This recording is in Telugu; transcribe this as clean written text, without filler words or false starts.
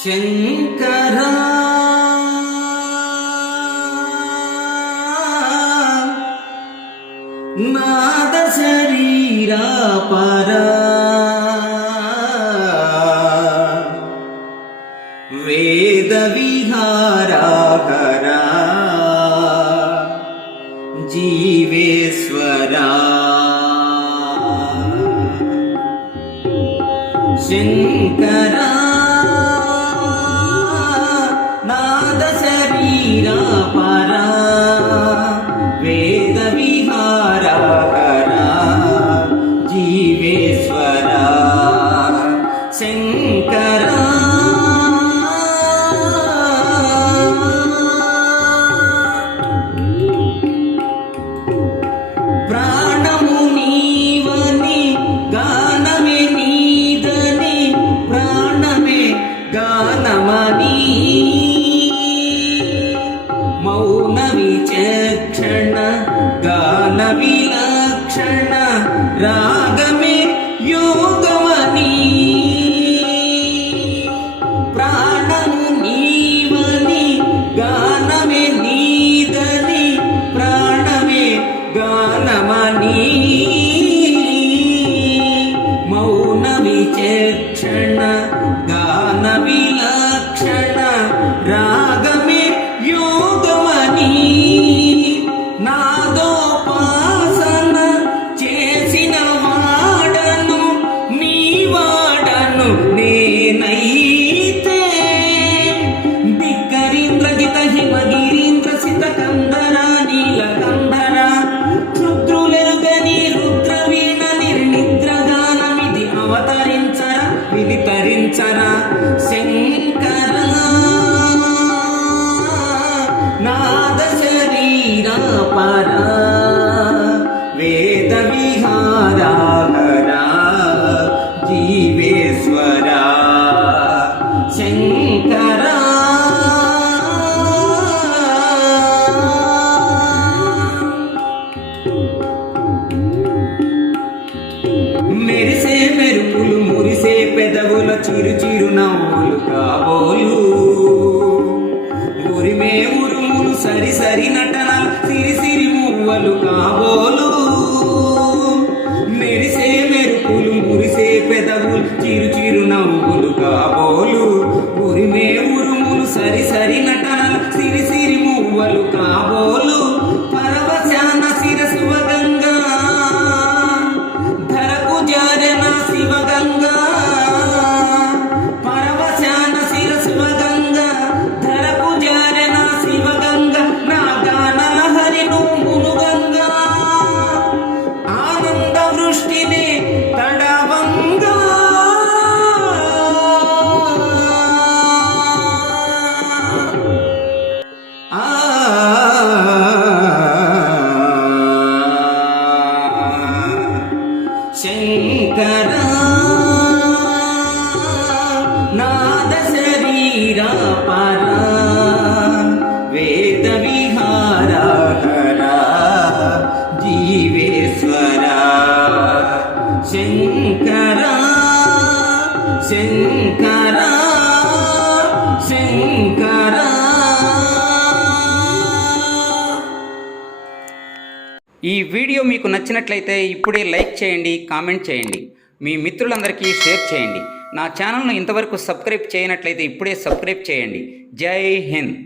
శంకరా నాద శరీరా పరా వేద విహారాకరా జీవేశ్వరా శంకరా నాద శరీరా పరా వేద విహారాకరా జీవేశ్వరా శంకరా ప్రాణము నీవని గానమే నీదని ప్రాణమే గానమని మౌన విచక్షణ గాన విలక్షణ రాగమే యోగమని ప్రాణము నీవని గానమే నీదని ప్రాణమే గానమని మౌన విచక్షణ గాన విలక్షణ రాగమే యోగమని నాదోపాసన చేసిన వాడను నీ వాడను నేనైతే దిక్కరీంద్రజిత హిమగిరీంద్ర సిత కందర నీలకందర రుద్రులెరుగని రుద్రవీణ నిర్నిద్రగానమిది అవతరించరా వినితరించరా శంకరా నాద శరీరా పరా వేద విహారాకరా జీవేశ్వరా శంకరా మెరిసే మెరుపులు మురిసే పెదవుల చిరు చిరు నవ్వులు కాబోలు ఉరిమే ఉరుములు సరి సరి నటనలు సిరి సిరి మువ్వలు కాబోలు మెరిసే మెరుపులు మురిసే పెదవులు చిరు చిరు నవ్వులు కాబోలు ఉరిమే ఉరుములు సరి సరి నటనలు సిరి సిరి మువ్వలు కాబోలు పరవశాన శిరశివగంగా ధరకు జారన శివగంగా పరవశాన శిరశివగంగా ధరకు జారన శివగంగా నా గానల హరి నువ్వునుగంగా ఆనంద వృష్టిని తడవంగా శంకరా నాద శరీరా పరా వేద విహారాకరా జీవేశ్వరా శంకరా శంకరా శంకరా. ఈ వీడియో మీకు నచ్చినట్లయితే ఇప్పుడే లైక్ చేయండి, కామెంట్ చేయండి, మీ మిత్రులందరికీ షేర్ చేయండి. నా ఛానల్ను ఇంతవరకు సబ్స్క్రైబ్ చేయనట్లయితే ఇప్పుడే సబ్స్క్రైబ్ చేయండి. జై హింద్.